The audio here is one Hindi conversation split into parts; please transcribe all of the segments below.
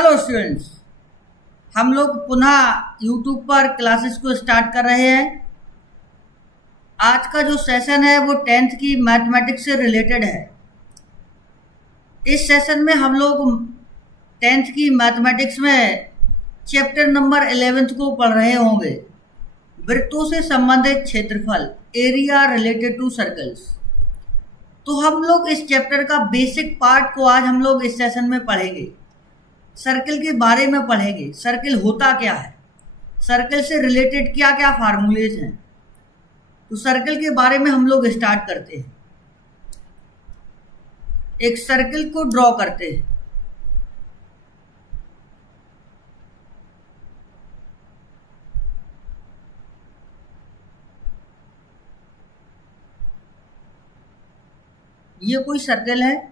हेलो स्टूडेंट्स, हम लोग पुनः यूट्यूब पर क्लासेस को स्टार्ट कर रहे हैं। आज का जो सेशन है वो 10th की मैथमेटिक्स से रिलेटेड है। इस सेशन में हम लोग 10th की मैथमेटिक्स में चैप्टर नंबर 11th को पढ़ रहे होंगे, वृत्तों से संबंधित क्षेत्रफल, एरिया रिलेटेड टू सर्कल्स। तो हम लोग इस चैप्टर का बेसिक पार्ट को आज हम लोग इस सेशन में पढ़ेंगे। सर्कल के बारे में पढ़ेंगे, सर्कल होता क्या है, सर्कल से रिलेटेड क्या क्या फार्मूलेज हैं। तो सर्कल के बारे में हम लोग स्टार्ट करते हैं। एक सर्कल को ड्रॉ करते हैं। ये कोई सर्कल है।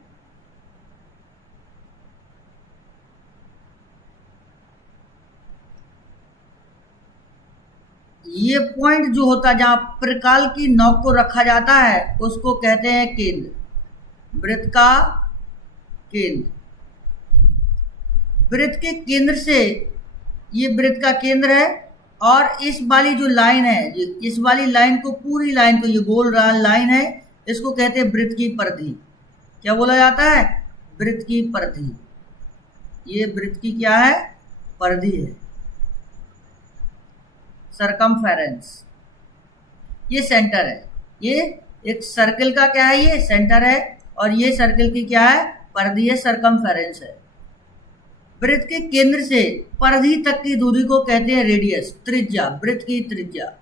ये पॉइंट जो होता है जहां प्रकाल की नोक को रखा जाता है उसको कहते हैं केंद्र, वृत्त का केंद्र। वृत्त के केंद्र से, ये वृत्त का केंद्र है और इस वाली जो लाइन है, इस वाली लाइन को, पूरी लाइन को, ये गोल लाइन है, इसको कहते हैं वृत्त की परिधि। क्या बोला जाता है? वृत्त की परिधि। ये वृत्त की क्या है? परिधि है, सरकमफेरेंस। ये सेंटर है। ये एक सर्कल का क्या है? ये सेंटर है और ये सर्कल की क्या है? परिधि है, सरकमफेरेंस है। वृत्त के केंद्र से परिधि तक की दूरी को कहते हैं रेडियस, त्रिज्या, वृत्त की त्रिज्या।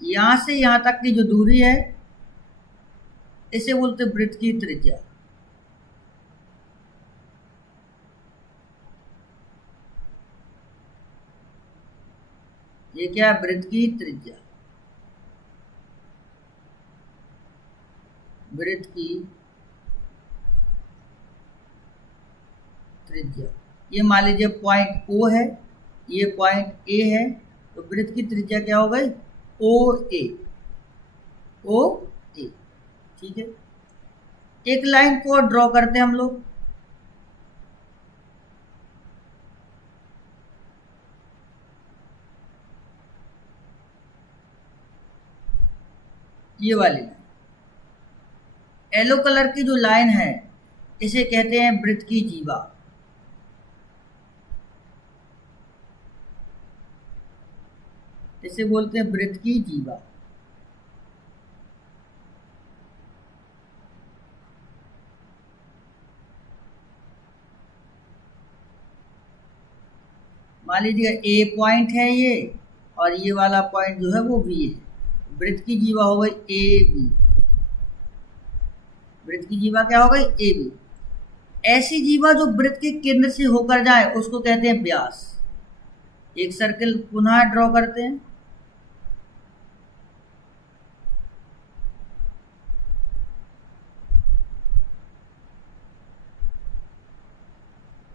यहां से यहां तक की जो दूरी है इसे बोलते हैं वृत्त की त्रिज्या। ये क्या है? वृत्त की त्रिज्या। वृत्त की त्रिज्या। ये मान लीजिए पॉइंट O है, ये पॉइंट A है, तो वृत्त की त्रिज्या क्या हो गई? OA। OA, ठीक है। एक लाइन को ड्रॉ करते हैं हम लोग। ये वाली लाइन, येलो कलर की जो लाइन है इसे कहते हैं वृत्त की जीवा। इसे बोलते हैं वृत्त की जीवा। मान लीजिए A पॉइंट है ये, और ये वाला पॉइंट जो है वो B है। वृत्त की जीवा हो गई AB। वृत्त की जीवा क्या हो गई? AB। ऐसी जीवा जो वृत्त के केंद्र से होकर जाए उसको कहते हैं व्यास। एक सर्कल पुनः ड्रॉ करते हैं।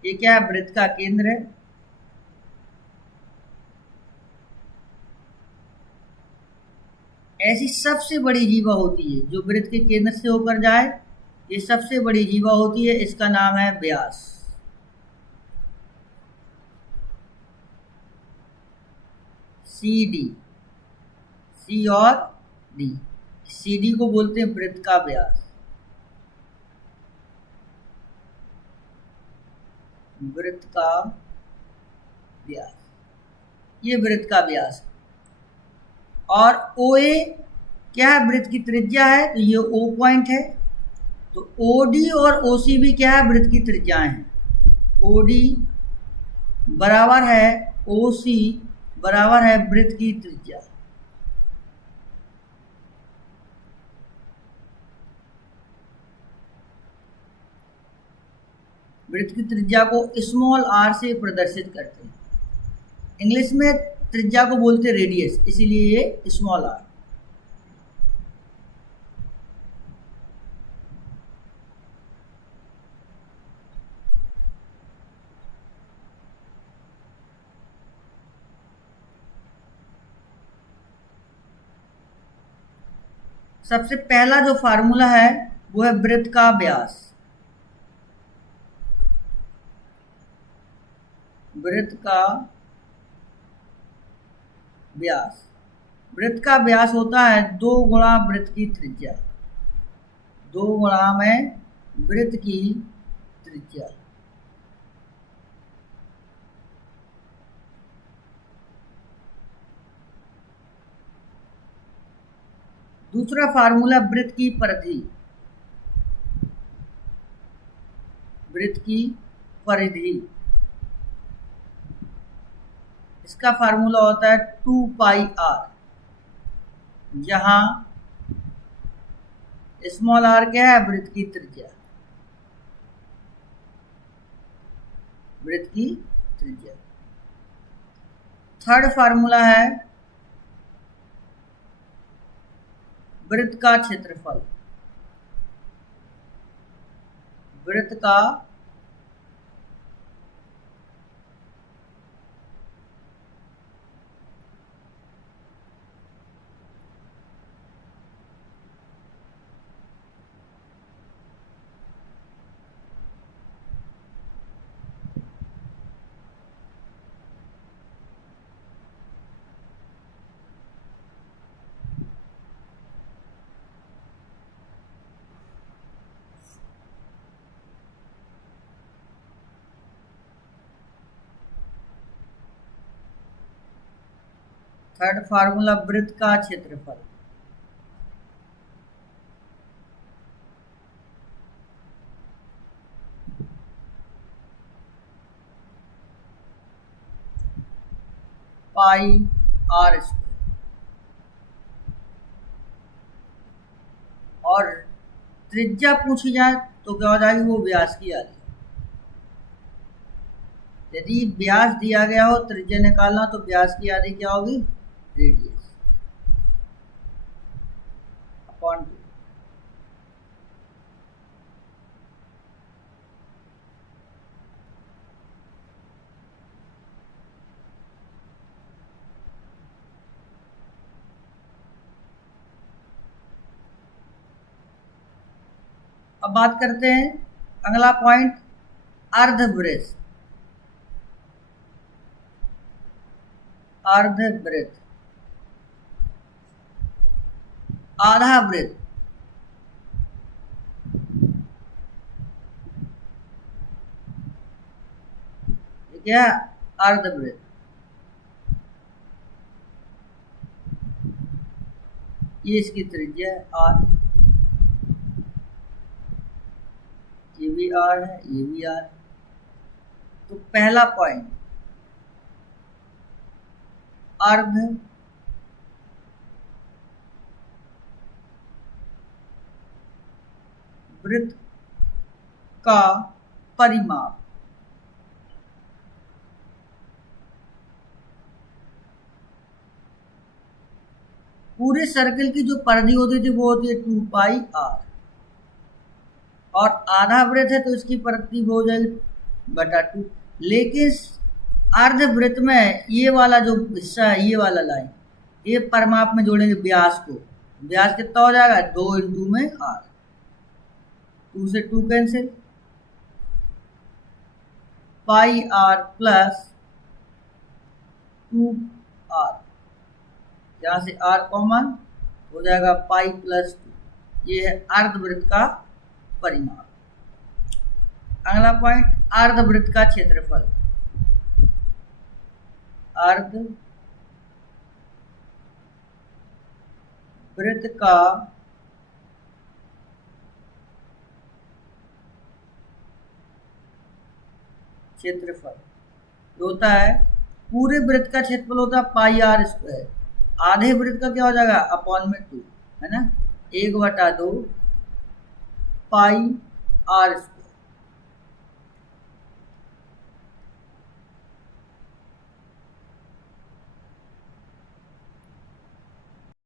ये क्या है? वृत्त का केंद्र है। ऐसी सबसे बड़ी जीवा होती है जो वृत्त के केंद्र से होकर जाए, ये सबसे बड़ी जीवा होती है, इसका नाम है व्यास। CD, C और D। CD को बोलते हैं वृत्त का व्यास। वृत्त का व्यास, ये वृत्त का व्यास है। और OA क्या है? वृत्त की त्रिज्या है, तो ये O पॉइंट है। तो OD और OC भी क्या है? वृत्त की त्रिज्याएं हैं। OD बराबर है OC बराबर है वृत्त की त्रिज्या। वृत्त की त्रिज्या को स्मॉल r से प्रदर्शित करते हैं। इंग्लिश में त्रिज्या को बोलते हैं रेडियस, इसीलिए ये स्मॉल r। सबसे पहला जो फार्मूला है वो है वृत्त का व्यास। वृत्त का व्यास, वृत्त का व्यास होता है 2 गुणा वृत्त की त्रिज्या, 2 गुणा में वृत्त की त्रिज्या। दूसरा फार्मूला वृत्त की परिधि, वृत्त की परिधि, इसका फार्मूला होता है 2 पाई r, जहां स्मॉल r क्या है, वृत्त की त्रिज्या, वृत्त की त्रिज्या। थर्ड फार्मूला है वृत्त का क्षेत्रफल, वृत्त का थर्ड फार्मूला वृत्त का क्षेत्रफल। पाई r स्क्वायर, और त्रिज्या पूछी जाए तो क्या हो जाएगी, वो व्यास की आ रही है। यदि व्यास दिया गया हो, त्रिज्या निकालना, तो व्यास की आधी क्या होगी, रेडियस अपॉन 2। अब बात करते हैं अगला पॉइंट, अर्धवृत्त। अर्धवृत्त, आधा वृत्त, क्या, अर्धवृत्त। ये इसकी त्रिज्या है r, ये भी r है, ये भी r है। तो पहला पॉइंट, अर्ध वृत्त का परिमाप, पूरे सर्कल की जो परिधि होती थी वो होती है 2 पाई r, और आधा वृत्त है तो इसकी परिधि हो जाएगी बटा 2। लेकिन अर्धवृत्त में ये वाला जो हिस्सा है, ये वाला लाइन, ये परिमाप में जोड़ेंगे व्यास को। व्यास कितना हो जाएगा, 2 × में r, 2 से 2 कैंसिल, पाई r प्लस 2r, यहाँ से r कॉमन हो जाएगा, पाई प्लस 2। ये है अर्धवृत्त का परिमाप। अगला पॉइंट, अर्धवृत्त का क्षेत्रफल। अर्धवृत्त का क्षेत्रफल होता है, पूरे वृत्त का क्षेत्रफल होता है पाई r स्क्वायर, आधे वृत्त का क्या हो जाएगा, अपॉन में 2, है ना, 1/2 पाई r स्क्वायर।